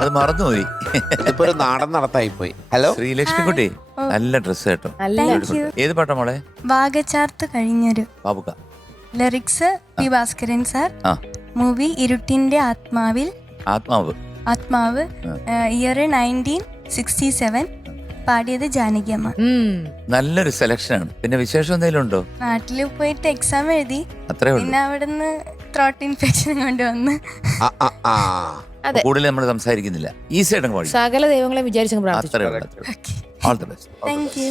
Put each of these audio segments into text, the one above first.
അത് മറന്നുപോയി. ഇതിപ്പോ ഒരു നാടൻ നടത്തായി പോയി. ഹലോ ശ്രീലക്ഷ്മിക്കുട്ടി, നല്ല ഡ്രസ് കേട്ടോ. ഏത് പാട്ടാ മോളെ? വാഗചാർത്ത് കഴിഞ്ഞൊരു Babukka. Lyrics P Bhaskaran sir. Movie ഇരുട്ടിന്റെ ആത്മാവിൽ. ആത്മാവ്. ഇയർ 1967. പാടിയത് ജാനകി അമ്മ. നല്ലൊരു സെലക്ഷനാണ്. പിന്നെ വിശേഷം എന്തെങ്കിലും ഉണ്ടോ? നാട്ടില് പോയിട്ട് എക്സാം എഴുതി. അത്രേ ഉള്ളൂ. പിന്നെ അവിടുന്ന് ത്രോട്ട് ഇൻഫെക്ഷൻ കൊണ്ട് വന്ന് കൂടുതൽ നമ്മൾ സംസാരിക്കുന്നില്ല. ഈസി ആയിട്ട് പാടി. സകല ദൈവങ്ങളെ വിചാരിച്ചു പ്രാർത്ഥിച്ചു. All the best. Thank you.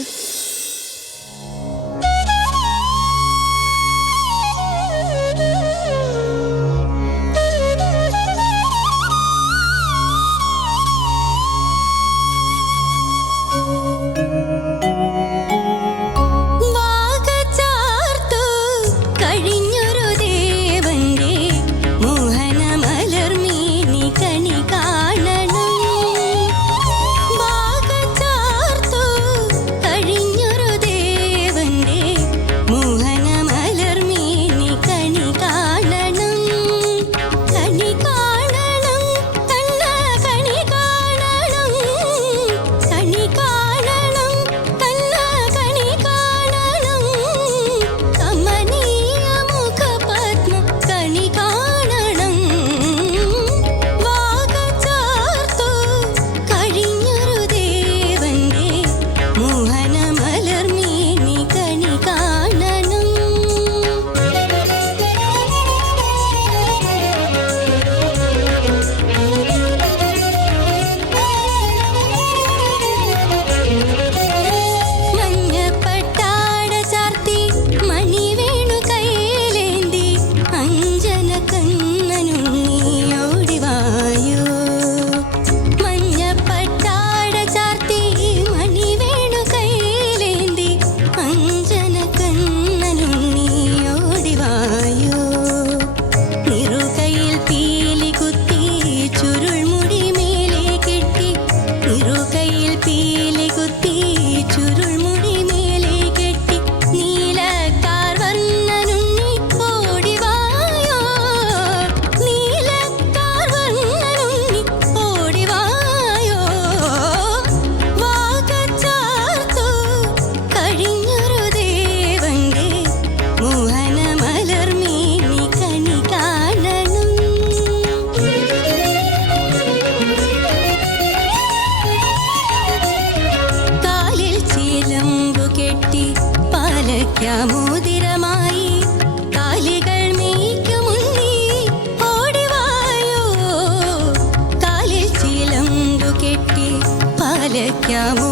മോതിരമായി കാലികൾ മേയ്ക്കുമുന്നീ ഓടിവായോ. കാലിൽ ചിലമ്പു കെട്ടി പാലയ്ക്കാമോ